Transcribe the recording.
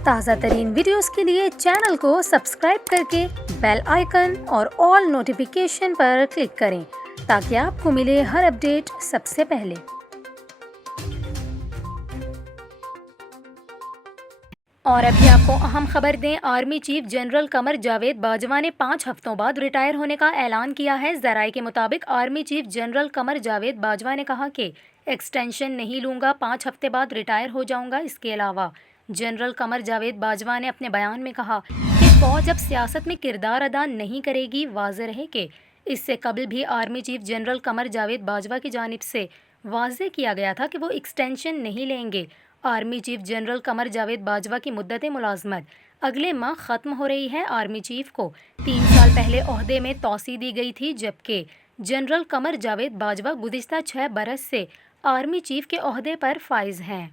ताज़ा तरीन वीडियोस के लिए चैनल को सब्सक्राइब करके बेल आइकन और ऑल नोटिफिकेशन पर क्लिक करें ताकि आपको मिले हर अपडेट सबसे पहले। और अभी आपको अहम खबर दें, army chief general Qamar Javed Bajwa ने 5 हफ्तों बाद रिटायर होने का ऐलान किया है। जराये के मुताबिक army chief general Qamar Javed Bajwa ने कहा कि एक्सटेंशन नहीं लूँगा, 5 हफ्ते बाद रिटायर हो जाऊँगा। इसके अलावा जनरल कमर जावेद बाजवा ने अपने बयान में कहा कि फ़ौज अब सियासत में किरदार अदा नहीं करेगी। वाज़ेह रहे कि इससे कबल भी army chief general Qamar Javed Bajwa की जानिब से वाज़ेह किया गया था कि वो एक्सटेंशन नहीं लेंगे। Army chief general Qamar Javed Bajwa की मुद्दत मुलाजमत अगले माह ख़त्म हो रही है। आर्मी चीफ को 3 साल पहले ओहदे में तौसी दी गई थी, जबकि जनरल कमर जावेद बाजवा गुज़िश्ता 6 बरस से आर्मी चीफ के ओहदे पर फाइज हैं।